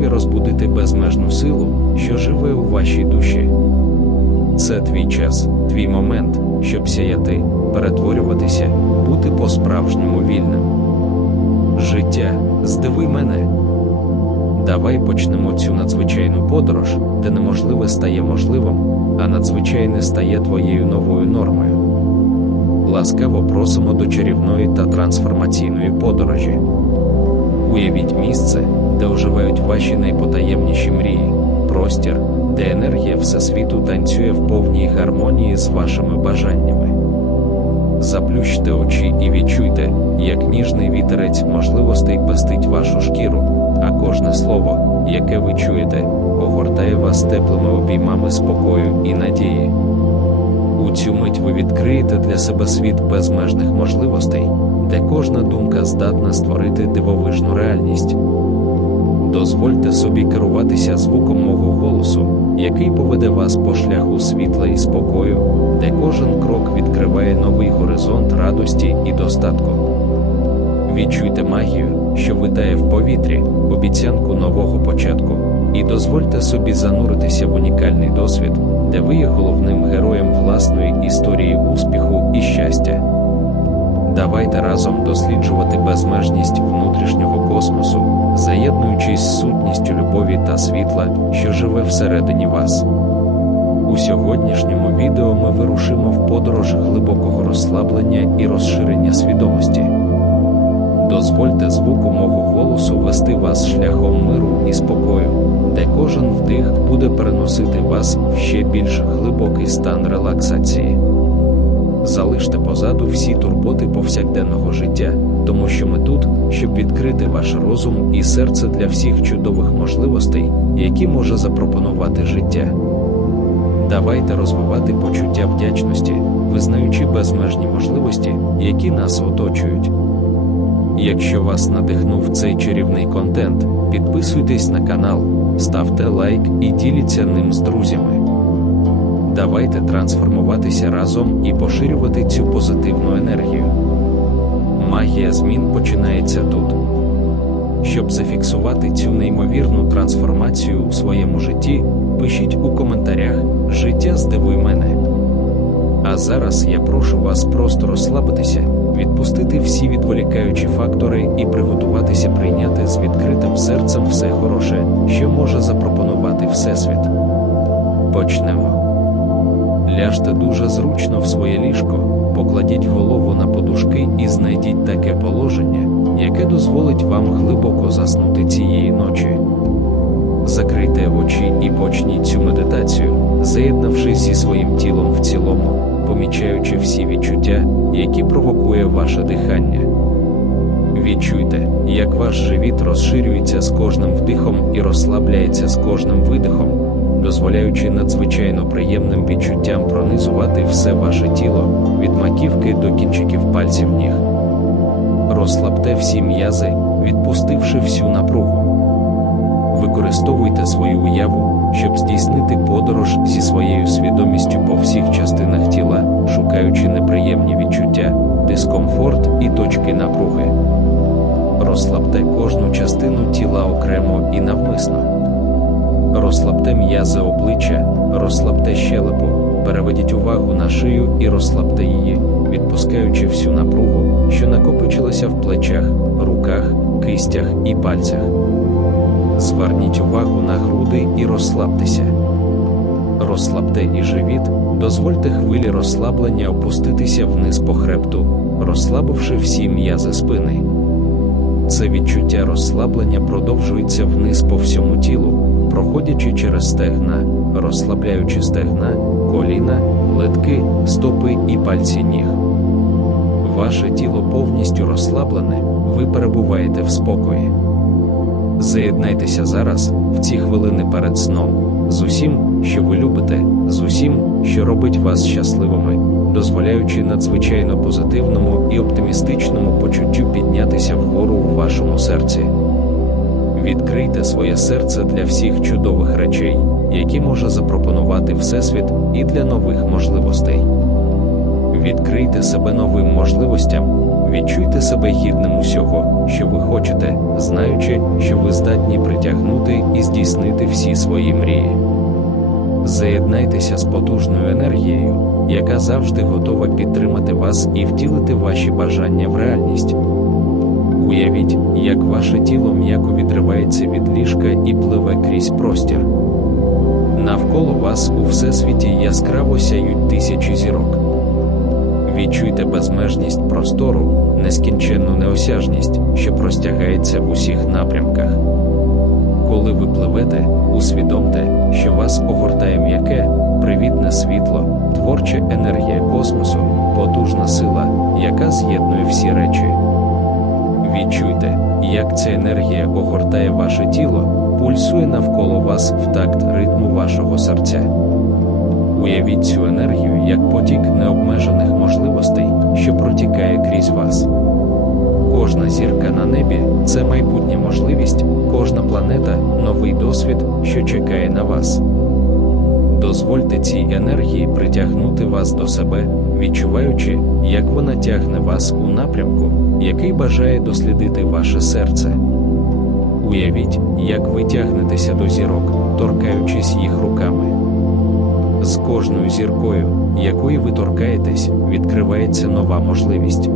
можливі розбудити безмежну силу, що живе у вашій душі. Це твій час, твій момент, щоб сяяти, перетворюватися, бути по-справжньому вільним. Життя, здивуй мене. Давай почнемо цю надзвичайну подорож, де неможливе стає можливим, а надзвичайне стає твоєю новою нормою. Ласкаво просимо до чарівної та трансформаційної подорожі. Уявіть місце, де оживають ваші найпотаємніші мрії, простір, де енергія Всесвіту танцює в повній гармонії з вашими бажаннями. Заплющте очі і відчуйте, як ніжний вітерець можливостей пестить вашу шкіру, а кожне слово, яке ви чуєте, огортає вас теплими обіймами спокою і надії. У цю мить ви відкриєте для себе світ безмежних можливостей, де кожна думка здатна створити дивовижну реальність. Дозвольте собі керуватися звуком мого голосу, який поведе вас по шляху світла і спокою, де кожен крок відкриває новий горизонт радості і достатку. Відчуйте магію, що витає в повітрі, обіцянку нового початку, і дозвольте собі зануритися в унікальний досвід, де ви є головним героєм власної історії успіху і щастя. Давайте разом досліджувати безмежність внутрішнього космосу, заєднуючись з сутністю любові та світла, що живе всередині вас. У сьогоднішньому відео ми вирушимо в подорож глибокого розслаблення і розширення свідомості. Дозвольте звуку мого голосу вести вас шляхом миру і спокою, де кожен вдих буде переносити вас в ще більш глибокий стан релаксації. Залиште позаду всі турботи повсякденного життя, тому що ми тут, щоб відкрити ваш розум і серце для всіх чудових можливостей, які може запропонувати життя. Давайте розвивати почуття вдячності, визнаючи безмежні можливості, які нас оточують. Якщо вас надихнув цей чарівний контент, підписуйтесь на канал, ставте лайк і діліться ним з друзями. Давайте трансформуватися разом і поширювати цю позитивну енергію. Магія змін починається тут. Щоб зафіксувати цю неймовірну трансформацію у своєму житті, пишіть у коментарях Життя здивуй мене. А зараз я прошу вас просто розслабитися, відпустити всі відволікаючі фактори і приготуватися прийняти з відкритим серцем все хороше, що може запропонувати Всесвіт. Почнемо. Ляжте дуже зручно в своє ліжко, покладіть голову на подушки і знайдіть таке положення, яке дозволить вам глибоко заснути цієї ночі. Закрийте очі і почніть цю медитацію, заєднавшись зі своїм тілом в цілому, помічаючи всі відчуття, які провокує ваше дихання. Відчуйте, як ваш живіт розширюється з кожним вдихом і розслабляється з кожним видихом, дозволяючи надзвичайно приємним відчуттям пронизувати все ваше тіло від маківки до кінчиків пальців ніг. Розслабте всі м'язи, відпустивши всю напругу. Використовуйте свою уяву, щоб здійснити подорож зі своєю свідомістю по всіх частинах тіла, шукаючи неприємні відчуття, дискомфорт і точки напруги. Розслабте кожну частину тіла окремо і навмисно. Розслабте м'язи обличчя, розслабте щелепу, переведіть увагу на шию і розслабте її, відпускаючи всю напругу, що накопичилася в плечах, руках, кистях і пальцях. Зверніть увагу на груди і розслабтеся. Розслабте і живіт, дозвольте хвилі розслаблення опуститися вниз по хребту, розслабивши всі м'язи спини. Це відчуття розслаблення продовжується вниз по всьому тілу, проходячи через стегна, розслабляючи стегна, коліна, литки, стопи і пальці ніг. Ваше тіло повністю розслаблене, ви перебуваєте в спокої. Заєднайтеся зараз, в ці хвилини перед сном, з усім, що ви любите, з усім, що робить вас щасливими, дозволяючи надзвичайно позитивному і оптимістичному почуттю піднятися вгору в вашому серці. Відкрийте своє серце для всіх чудових речей, які може запропонувати Всесвіт, і для нових можливостей. Відкрийте себе новим можливостям, Відчуйте себе гідним усього, що ви хочете, знаючи, що ви здатні притягнути і здійснити всі свої мрії. Заєднайтеся з потужною енергією, яка завжди готова підтримати вас і втілити ваші бажання в реальність. Уявіть, як ваше тіло м'яко відривається від ліжка і пливе крізь простір. Навколо вас у всесвіті яскраво сяють тисячі зірок. Відчуйте безмежність простору, нескінченну неосяжність, що простягається в усіх напрямках. Коли ви пливете, усвідомте, що вас огортає м'яке, привітне світло, творча енергія космосу, потужна сила, яка з'єднує всі речі. Відчуйте, як ця енергія огортає ваше тіло, пульсує навколо вас в такт ритму вашого серця. Уявіть цю енергію як потік необмежених можливостей, що протікає крізь вас. Кожна зірка на небі це майбутня можливість, кожна планета новий досвід, що чекає на вас. Дозвольте цій енергії притягнути вас до себе, відчуваючи, як вона тягне вас у напрямку, який бажає дослідити ваше серце. Уявіть, як ви тягнетеся до зірок, торкаючись їх руками. З кожною зіркою, якої ви торкаєтесь, відкривається нова можливість.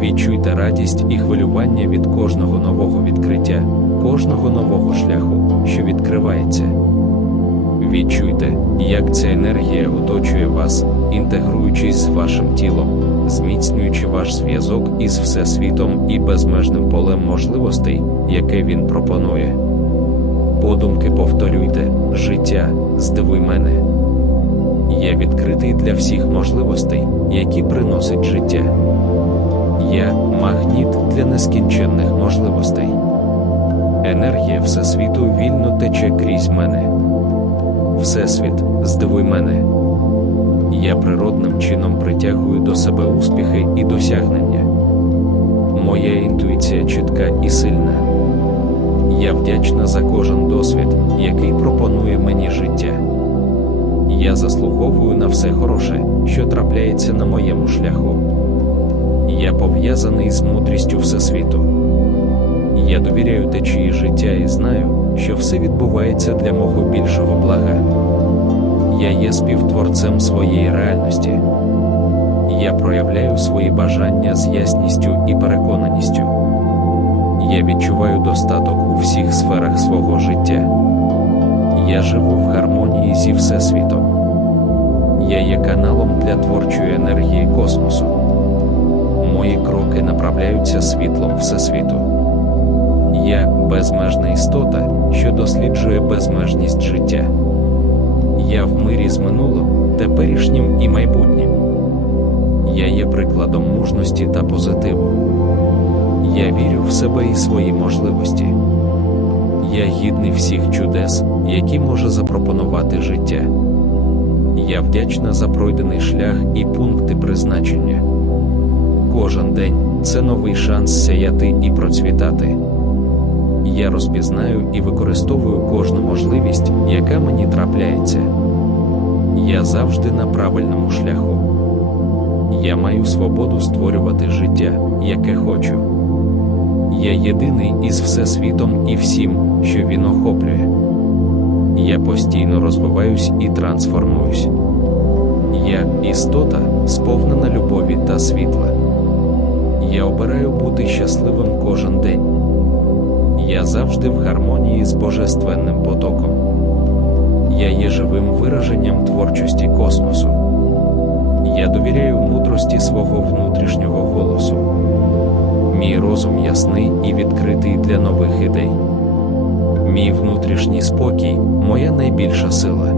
Відчуйте радість і хвилювання від кожного нового відкриття, кожного нового шляху, що відкривається. Відчуйте, як ця енергія оточує вас, інтегруючись з вашим тілом, зміцнюючи ваш зв'язок із Всесвітом і безмежним полем можливостей, яке він пропонує. Подумки повторюйте, життя, здивуй мене. Я відкритий для всіх можливостей, які приносить життя. Я магніт для нескінченних можливостей. Енергія Всесвіту вільно тече крізь мене. Всесвіт, здивуй мене. Я природним чином притягую до себе успіхи і досягнення. Моя інтуїція чітка і сильна. Я вдячна за кожен досвід, який пропонує мені життя. Я заслуговую на все хороше, що трапляється на моєму шляху. Я пов'язаний з мудрістю Всесвіту. Я довіряю течії життя і знаю, що все відбувається для мого більшого блага. Я є співтворцем своєї реальності. Я проявляю свої бажання з ясністю і переконаністю. Я відчуваю достаток у всіх сферах свого життя. Я живу в гармонії зі Всесвітом. Я є каналом для творчої енергії космосу. Мої кроки направляються світлом Всесвіту. Я безмежна істота, що досліджує безмежність життя. Я в мирі з минулим, теперішнім і майбутнім. Я є прикладом мужності та позитиву. Я вірю в себе і свої можливості. Я гідний всіх чудес, які може запропонувати життя. Я вдячна за пройдений шлях і пункти призначення. Кожен день це новий шанс сяяти і процвітати. Я розпізнаю і використовую кожну можливість, яка мені трапляється. Я завжди на правильному шляху. Я маю свободу створювати життя, яке хочу. Я єдиний із Всесвітом і всім, що він охоплює. Я постійно розвиваюсь і трансформуюсь. Я істота, сповнена любові та світла. Я обираю бути щасливим кожен день. Я завжди в гармонії з божественним потоком. Я є живим вираженням творчості космосу. Я довіряю мудрості свого внутрішнього голосу. Мій розум ясний і відкритий для нових ідей. Мій внутрішній спокій моя найбільша сила.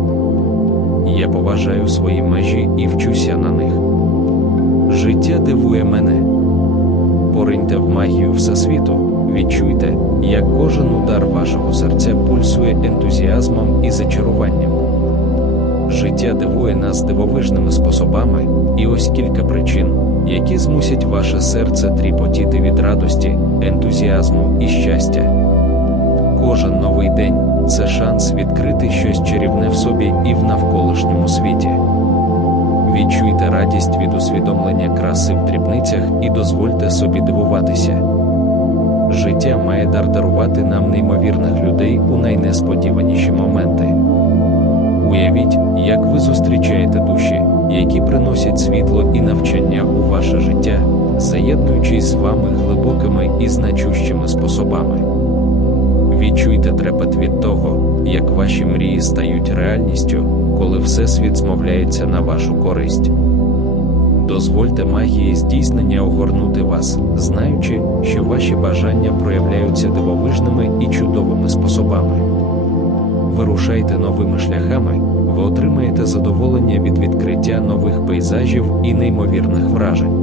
Я поважаю свої межі і вчуся на них. Життя дивує мене. Пориньте в магію Всесвіту, відчуйте, як кожен удар вашого серця пульсує ентузіазмом і зачаруванням. Життя дивує нас дивовижними способами, і ось кілька причин, які змусять ваше серце тріпотіти від радості, ентузіазму і щастя. Кожен новий день це шанс відкрити щось чарівне в собі і в навколишньому світі. Відчуйте радість від усвідомлення краси в дрібницях і дозвольте собі дивуватися. Життя має дар дарувати нам неймовірних людей у найнесподіваніші моменти. Уявіть, як ви зустрічаєте душі, які приносять світло і навчання у ваше життя, заєднуючись з вами глибокими і значущими способами. Відчуйте трепет від того, як ваші мрії стають реальністю, коли Всесвіт змовляється на вашу користь. Дозвольте магії здійснення огорнути вас, знаючи, що ваші бажання проявляються дивовижними і чудовими способами. Вирушайте новими шляхами, ви отримаєте задоволення від відкриття нових пейзажів і неймовірних вражень.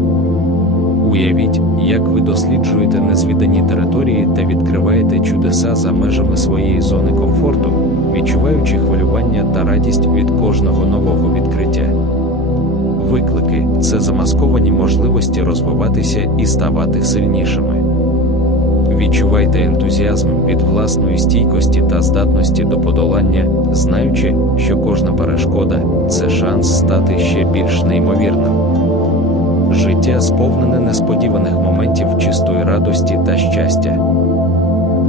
Уявіть, як ви досліджуєте незвідані території та відкриваєте чудеса за межами своєї зони комфорту, відчуваючи хвилювання та радість від кожного нового відкриття. Виклики це замасковані можливості розвиватися і ставати сильнішими. Відчувайте ентузіазм від власної стійкості та здатності до подолання, знаючи, що кожна перешкода це шанс стати ще більш неймовірним. Життя сповнене несподіваних моментів чистої радості та щастя.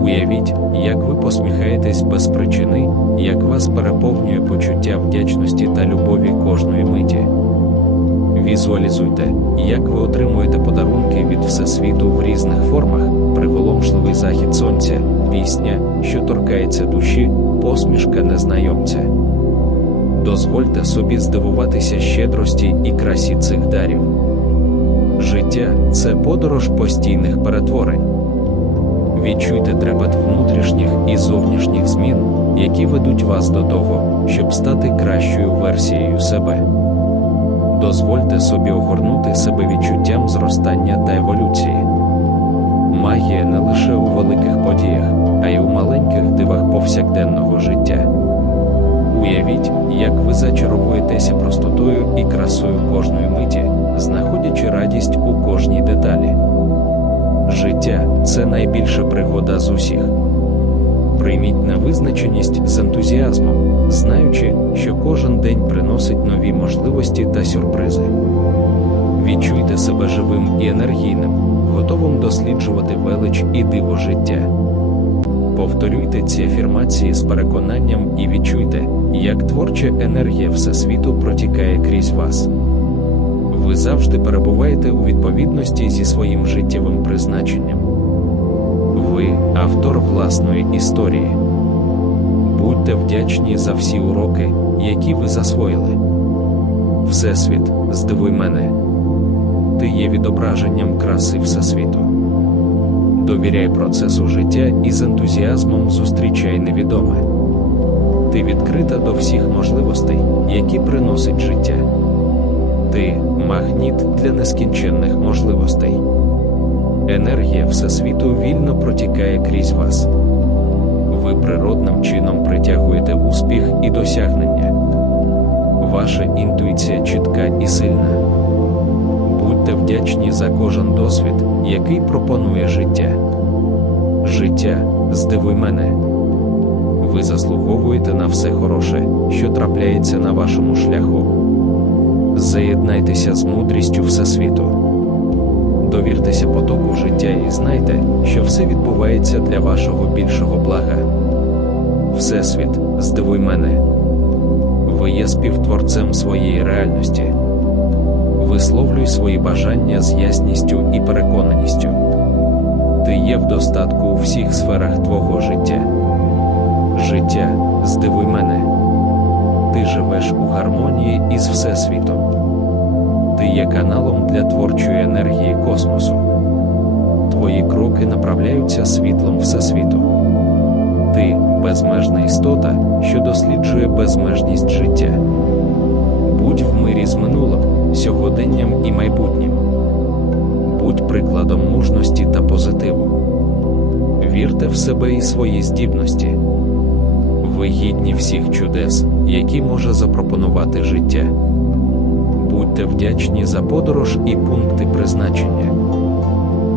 Уявіть, як ви посміхаєтесь без причини, як вас переповнює почуття вдячності та любові кожної миті. Візуалізуйте, як ви отримуєте подарунки від Всесвіту в різних формах, приголомшливий захід сонця, пісня, що торкається душі, посмішка незнайомця. Дозвольте собі здивуватися щедрості і красі цих дарів. Життя це подорож постійних перетворень. Відчуйте трепет внутрішніх і зовнішніх змін, які ведуть вас до того, щоб стати кращою версією себе. Дозвольте собі огорнути себе відчуттям зростання та еволюції. Магія не лише у великих подіях, а й у маленьких дивах повсякденного життя. Уявіть, як ви зачаровуєтеся простотою і красою кожної миті, знаходячи радість у кожній деталі. Життя це найбільша пригода з усіх. Прийміть невизначеність з ентузіазмом, знаючи, що кожен день приносить нові можливості та сюрпризи. Відчуйте себе живим і енергійним, готовим досліджувати велич і диво життя. Повторюйте ці афірмації з переконанням і відчуйте, як творча енергія Всесвіту протікає крізь вас. Ви завжди перебуваєте у відповідності зі своїм життєвим призначенням. Ви автор власної історії. Будьте вдячні за всі уроки, які ви засвоїли. Всесвіт, здивуй мене. Ти є відображенням краси Всесвіту. Довіряй процесу життя і з ентузіазмом зустрічай невідоме. Ти відкрита до всіх можливостей, які приносить життя. Ти магніт для нескінченних можливостей. Енергія Всесвіту вільно протікає крізь вас. Ви природним чином притягуєте успіх і досягнення. Ваша інтуїція чітка і сильна. Будьте вдячні за кожен досвід, який пропонує життя. Життя, здивуй мене. Ви заслуговуєте на все хороше, що трапляється на вашому шляху. Заєднайтеся з мудрістю Всесвіту. Довіртеся потоку життя і знайте, що все відбувається для вашого більшого блага. Всесвіт, здивуй мене. Ви є співтворцем своєї реальності. Висловлюй свої бажання з ясністю і переконаністю. Ти є в достатку у всіх сферах твого життя. Життя, здивуй мене. Ти живеш у гармонії із Всесвітом. Ти є каналом для творчої енергії космосу. Твої кроки направляються світлом Всесвіту. Ти безмежна істота, що досліджує безмежність життя. Будь в мирі з минулим, сьогоденням і майбутнім. Будь прикладом мужності та позитиву. Вірте в себе і свої здібності. Ви гідні всіх чудес, які може запропонувати життя. Будьте вдячні за подорож і пункти призначення.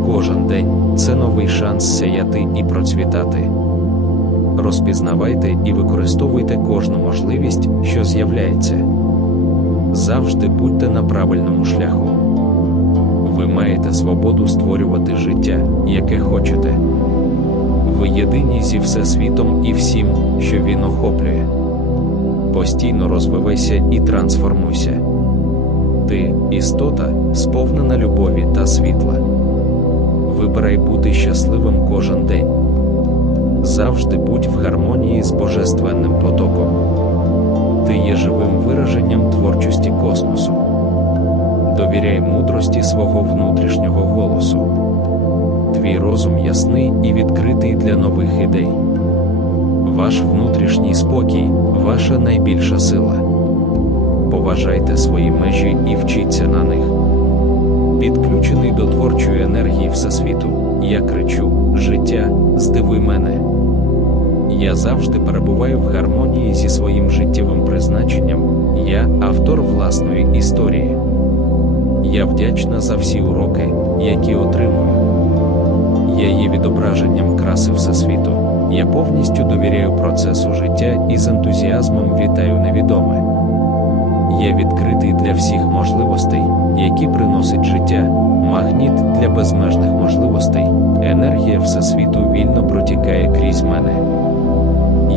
Кожен день це новий шанс сяяти і процвітати. Розпізнавайте і використовуйте кожну можливість, що з'являється. завжди будьте на правильному шляху. Ви маєте свободу створювати життя, яке хочете. Ви єдині зі всесвітом і всім, що він охоплює. Постійно розвивайся і трансформуйся. Ти істота, сповнена любові та світла. Вибирай бути щасливим кожен день. Завжди будь в гармонії з божественним потоком. Ти є живим вираженням творчості космосу. Довіряй мудрості свого внутрішнього голосу. Твій розум ясний і відкритий для нових ідей. Ваш внутрішній спокій ваша найбільша сила. Поважайте свої межі і вчіться на них. Підключений до творчої енергії Всесвіту, я кричу: життя, здивуй мене. Я завжди перебуваю в гармонії зі своїм життєвим призначенням, я автор власної історії. Я вдячна за всі уроки, які отримую. Я є відображенням краси Всесвіту. Я повністю довіряю процесу життя і з ентузіазмом вітаю невідоме. Я відкритий для всіх можливостей, які приносить життя, магніт для безмежних можливостей, енергія Всесвіту вільно протікає крізь мене.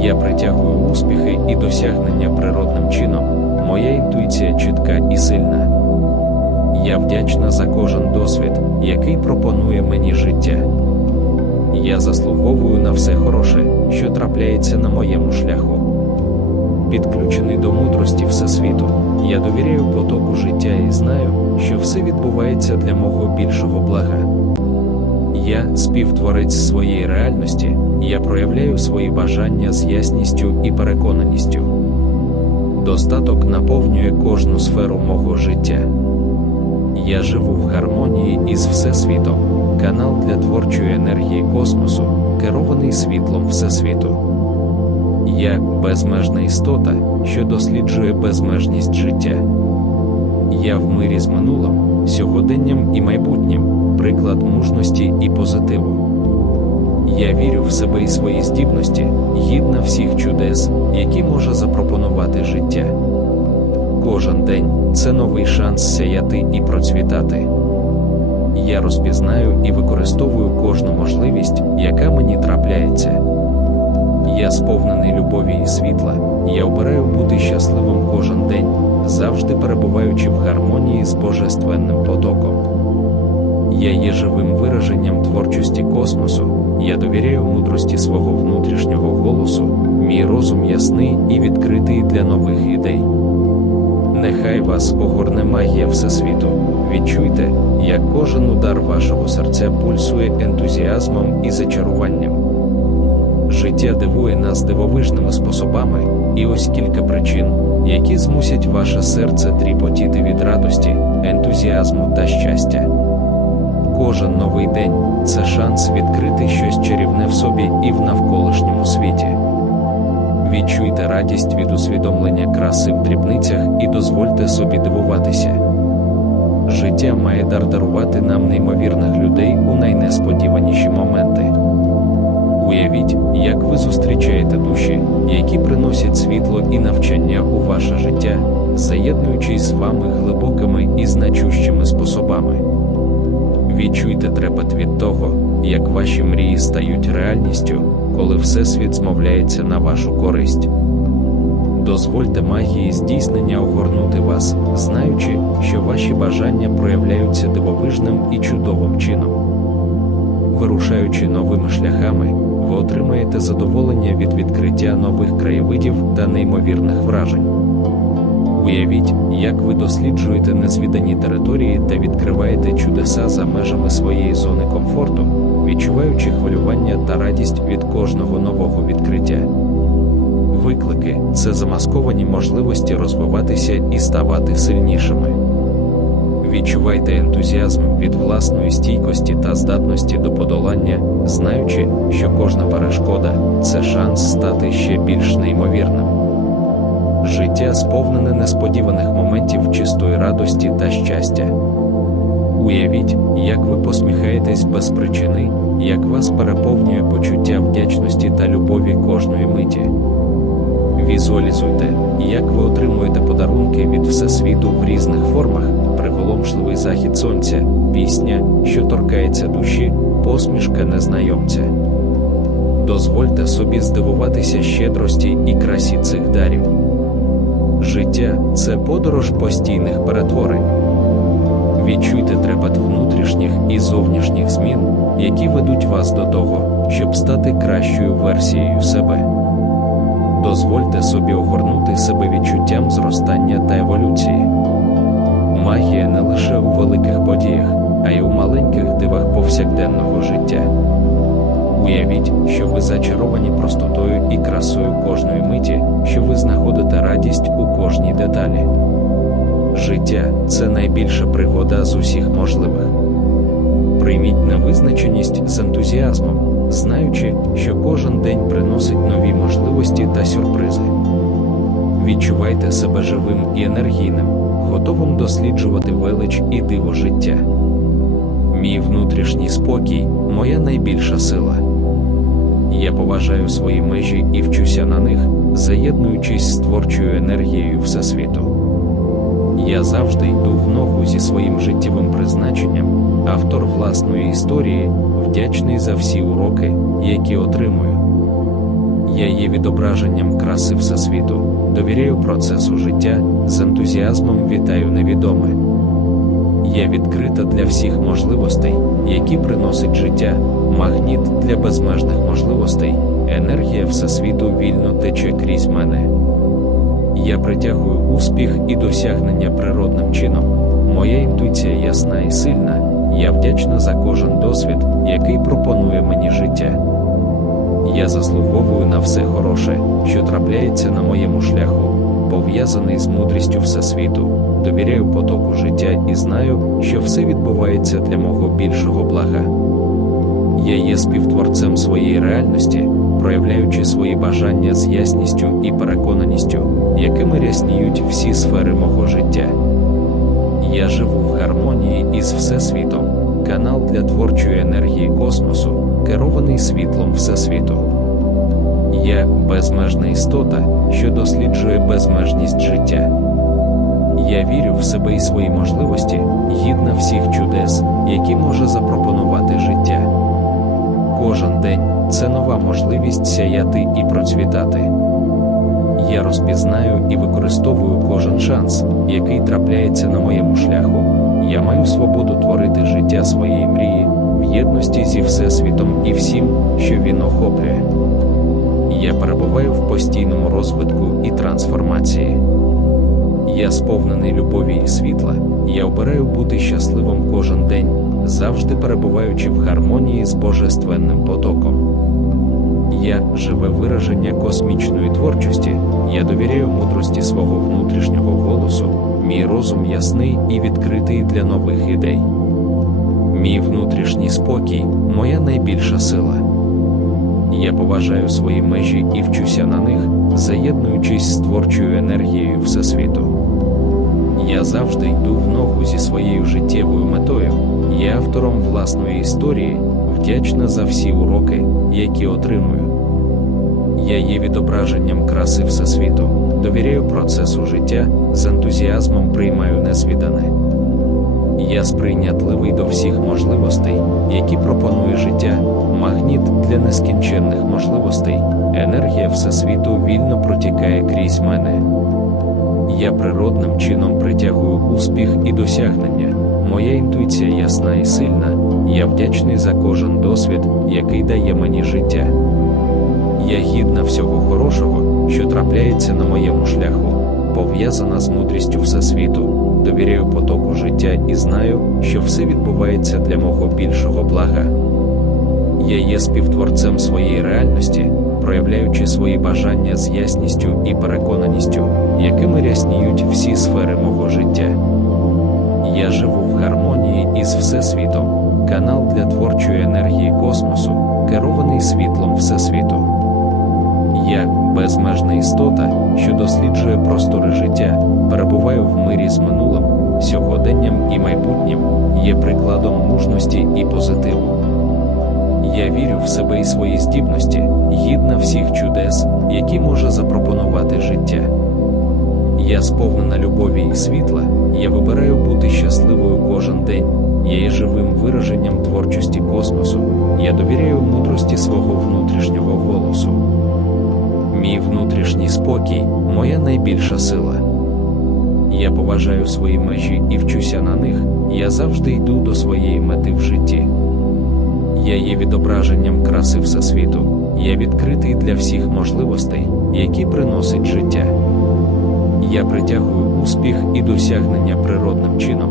Я притягую успіхи і досягнення природним чином, моя інтуїція чітка і сильна. Я вдячна за кожен досвід, який пропонує мені життя. Я заслуговую на все хороше, що трапляється на моєму шляху. Підключений до мудрості Всесвіту, я довіряю потоку життя і знаю, що все відбувається для мого більшого блага. Я співтворець своєї реальності, я проявляю свої бажання з ясністю і переконаністю. Достаток наповнює кожну сферу мого життя. Я живу в гармонії із Всесвітом, канал для творчої енергії космосу, керований світлом Всесвіту. Я безмежна істота, що досліджує безмежність життя. Я в мирі з минулим, сьогоденням і майбутнім, приклад мужності і позитиву. Я вірю в себе і свої здібності, гідна всіх чудес, які може запропонувати життя. Кожен день це новий шанс сяяти і процвітати. Я розпізнаю і використовую кожну можливість, яка мені трапляється. Я сповнений любові і світла, я обираю бути щасливим кожен день, завжди перебуваючи в гармонії з божественним потоком. Я є живим вираженням творчості космосу, я довіряю мудрості свого внутрішнього голосу, мій розум ясний і відкритий для нових ідей. Нехай вас огорне магія Всесвіту. Відчуйте, як кожен удар вашого серця пульсує ентузіазмом і зачаруванням. Життя дивує нас дивовижними способами, і ось кілька причин, які змусять ваше серце тріпотіти від радості, ентузіазму та щастя. Кожен новий день це шанс відкрити щось чарівне в собі і в навколишньому світі. Відчуйте радість від усвідомлення краси в дрібницях і дозвольте собі дивуватися. Життя має дар дарувати нам неймовірних людей у найнесподіваніші моменти. Уявіть, як ви зустрічаєте душі, які приносять світло і навчання у ваше життя, заєднуючись з вами глибокими і значущими способами. Відчуйте трепет від того, як ваші мрії стають реальністю, коли Всесвіт змовляється на вашу користь. Дозвольте магії здійснення огорнути вас, знаючи, що ваші бажання проявляються дивовижним і чудовим чином. Вирушаючи новими шляхами, ви отримаєте задоволення від відкриття нових краєвидів та неймовірних вражень. Уявіть, як ви досліджуєте незвідані території та відкриваєте чудеса за межами своєї зони комфорту, відчуваючи хвилювання та радість від кожного нового відкриття. Виклики це замасковані можливості розвиватися і ставати сильнішими. Відчувайте ентузіазм від власної стійкості та здатності до подолання, знаючи, що кожна перешкода це шанс стати ще більш неймовірним. Життя сповнене несподіваних моментів чистої радості та щастя. Уявіть, як ви посміхаєтесь без причини, як вас переповнює почуття вдячності та любові кожної миті. Візуалізуйте, як ви отримуєте подарунки від Всесвіту в різних формах, приголомшливий захід сонця, пісня, що торкається душі, посмішка незнайомця. Дозвольте собі здивуватися щедрості і красі цих дарів. Життя це подорож постійних перетворень. Відчуйте трепет внутрішніх і зовнішніх змін, які ведуть вас до того, щоб стати кращою версією себе. Дозвольте собі огорнути себе відчуттям зростання та еволюції. Магія не лише у великих подіях, а й у маленьких дивах повсякденного життя. Уявіть, що ви зачаровані простотою і красою кожної миті, що ви знаходите радість у кожній деталі. Життя це найбільша пригода з усіх можливих. Прийміть невизначеність з ентузіазмом, знаючи, що кожен день приносить нові можливості та сюрпризи. Відчувайте себе живим і енергійним, готовим досліджувати велич і диво життя. Мій внутрішній спокій моя найбільша сила. Я поважаю свої межі і вчуся на них, заєднуючись з творчою енергією Всесвіту. Я завжди йду в ногу зі своїм життєвим призначенням, автор власної історії, вдячний за всі уроки, які отримую. Я є відображенням краси Всесвіту, довіряю процесу життя, з ентузіазмом вітаю невідоме. Я відкрита для всіх можливостей, які приносить життя, магніт для безмежних можливостей, енергія Всесвіту вільно тече крізь мене. Я притягую успіх і досягнення природним чином. Моя інтуїція ясна і сильна. Я вдячна за кожен досвід, який пропонує мені життя. Я заслуговую на все хороше, що трапляється на моєму шляху, пов'язаний з мудрістю Всесвіту, довіряю потоку життя і знаю, що все відбувається для мого більшого блага. Я є співтворцем своєї реальності, проявляючи свої бажання з ясністю і переконаністю, якими рясніють всі сфери мого життя. Я живу в гармонії із Всесвітом, канал для творчої енергії космосу, керований світлом Всесвіту. Я безмежна істота, що досліджує безмежність життя. Я вірю в себе і свої можливості, гідна всіх чудес, які може запропонувати життя. Кожен день це нова можливість сяяти і процвітати. Я розпізнаю і використовую кожен шанс, який трапляється на моєму шляху. Я маю свободу творити життя своєї мрії єдності зі Всесвітом і всім, що він охоплює. Я перебуваю в постійному розвитку і трансформації. Я сповнений любові і світла. Я обираю бути щасливим кожен день, завжди перебуваючи в гармонії з божественним потоком. Я живе вираження космічної творчості, я довіряю мудрості свого внутрішнього голосу, мій розум ясний і відкритий для нових ідей. Мій внутрішній спокій моя найбільша сила. Я поважаю свої межі і вчуся на них, заєднуючись з творчою енергією Всесвіту. Я завжди йду в ногу зі своєю життєвою метою, є автором власної історії, вдячна за всі уроки, які отримую. Я є відображенням краси Всесвіту, довіряю процесу життя, з ентузіазмом приймаю незвідане. Я сприйнятливий до всіх можливостей, які пропонує життя, магніт для нескінченних можливостей, енергія Всесвіту вільно протікає крізь мене. Я природним чином притягую успіх і досягнення. Моя інтуїція ясна і сильна. Я вдячний за кожен досвід, який дає мені життя. Я гідна всього хорошого, що трапляється на моєму шляху, пов'язана з мудрістю Всесвіту, довіряю потоку життя і знаю, що все відбувається для мого більшого блага. Я є співтворцем своєї реальності, проявляючи свої бажання з ясністю і переконаністю, якими рясніють всі сфери мого життя. Я живу в гармонії із Всесвітом, канал для творчої енергії космосу, керований світлом Всесвіту. Я безмежна істота, що досліджує простори життя, перебуваю в мирі з минулим, сьогоденням і майбутнім, є прикладом мужності і позитиву. Я вірю в себе і свої здібності, гідна всіх чудес, які може запропонувати життя. Я сповнена любові і світла, я вибираю бути щасливою кожен день. Я є живим вираженням творчості космосу, я довіряю мудрості свого внутрішнього голосу. Мій внутрішній спокій моя найбільша сила. Я поважаю свої межі і вчуся на них, я завжди йду до своєї мети в житті. Я є відображенням краси Всесвіту, я відкритий для всіх можливостей, які приносить життя. Я притягую успіх і досягнення природним чином.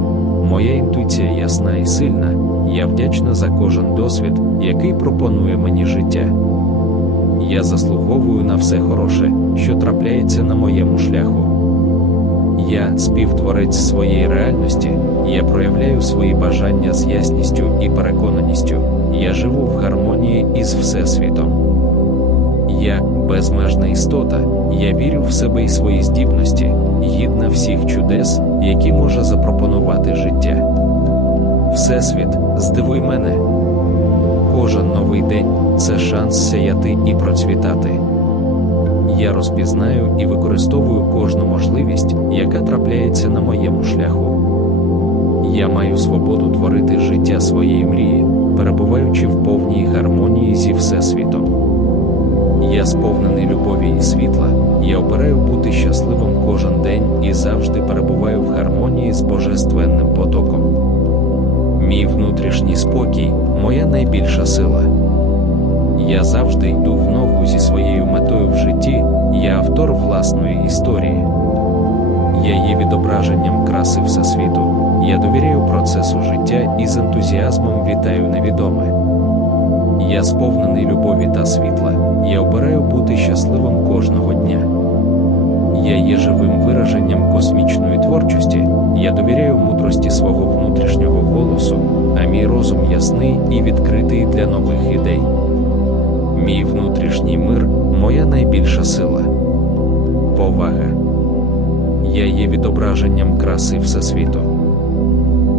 Моя інтуїція ясна і сильна, я вдячна за кожен досвід, який пропонує мені життя. Я заслуговую на все хороше, що трапляється на моєму шляху. Я співтворець своєї реальності, я проявляю свої бажання з ясністю і переконаністю, я живу в гармонії із Всесвітом. Я безмежна істота, я вірю в себе і свої здібності, гідна всіх чудес, які може запропонувати життя. Всесвіт, здивуй мене. Кожен новий день це шанс сяяти і процвітати. Я розпізнаю і використовую кожну можливість, яка трапляється на моєму шляху. Я маю свободу творити життя своєї мрії, перебуваючи в повній гармонії зі Всесвітом. Я сповнений любові і світла, я обираю бути щасливим кожен день і завжди перебуваю в гармонії з божественним потоком. Мій внутрішній спокій моя найбільша сила. Я завжди йду в ногу зі своєю метою в житті, я автор власної історії. Я є відображенням краси Всесвіту. Я довіряю процесу життя і з ентузіазмом вітаю невідоме. Я сповнений любові та світла, я обираю бути щасливим кожного дня. Я є живим вираженням космічної творчості, я довіряю мудрості свого внутрішнього голосу, а мій розум ясний і відкритий для нових ідей. Мій внутрішній мир моя найбільша сила. Повага. Я є відображенням краси Всесвіту.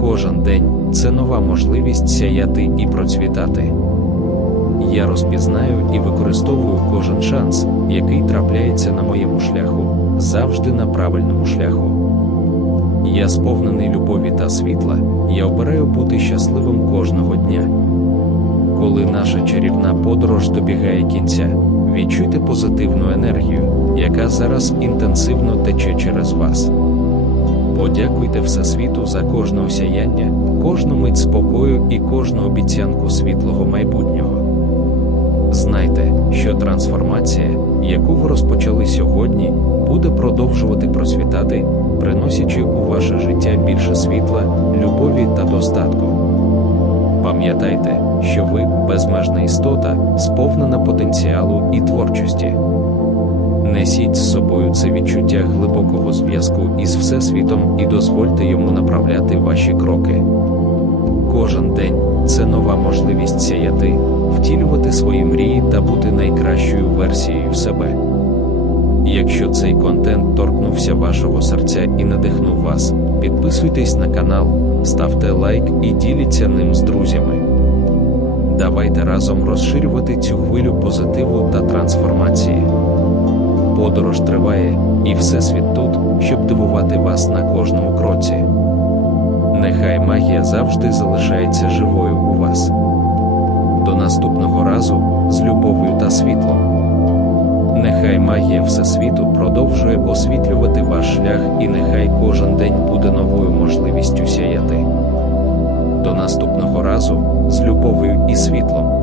Кожен день це нова можливість сяяти і процвітати. Я розпізнаю і використовую кожен шанс, який трапляється на моєму шляху, завжди на правильному шляху. Я сповнений любові та світла, я обираю бути щасливим кожного дня. Коли наша чарівна подорож добігає кінця, відчуйте позитивну енергію, яка зараз інтенсивно тече через вас. Подякуйте Всесвіту за кожне осяяння, кожну мить спокою і кожну обіцянку світлого майбутнього. Знайте, що трансформація, яку ви розпочали сьогодні, буде продовжувати просвітати, приносячи у ваше життя більше світла, любові та достатку. Пам'ятайте, що ви безмежна істота, сповнена потенціалу і творчості. Несіть з собою це відчуття глибокого зв'язку із Всесвітом і дозвольте йому направляти ваші кроки. Кожен день це нова можливість сяяти, втілювати свої мрії та бути найкращою версією себе. Якщо цей контент торкнувся вашого серця і надихнув вас, підписуйтесь на канал, ставте лайк і діліться ним з друзями. Давайте разом розширювати цю хвилю позитиву та трансформації. Подорож триває, і Всесвіт тут, щоб дивувати вас на кожному кроці. Нехай магія завжди залишається живою у вас. До наступного разу з любов'ю та світлом. Нехай магія Всесвіту продовжує освітлювати ваш шлях, і нехай кожен день буде новою можливістю сяяти. До наступного разу з любов'ю і світлом.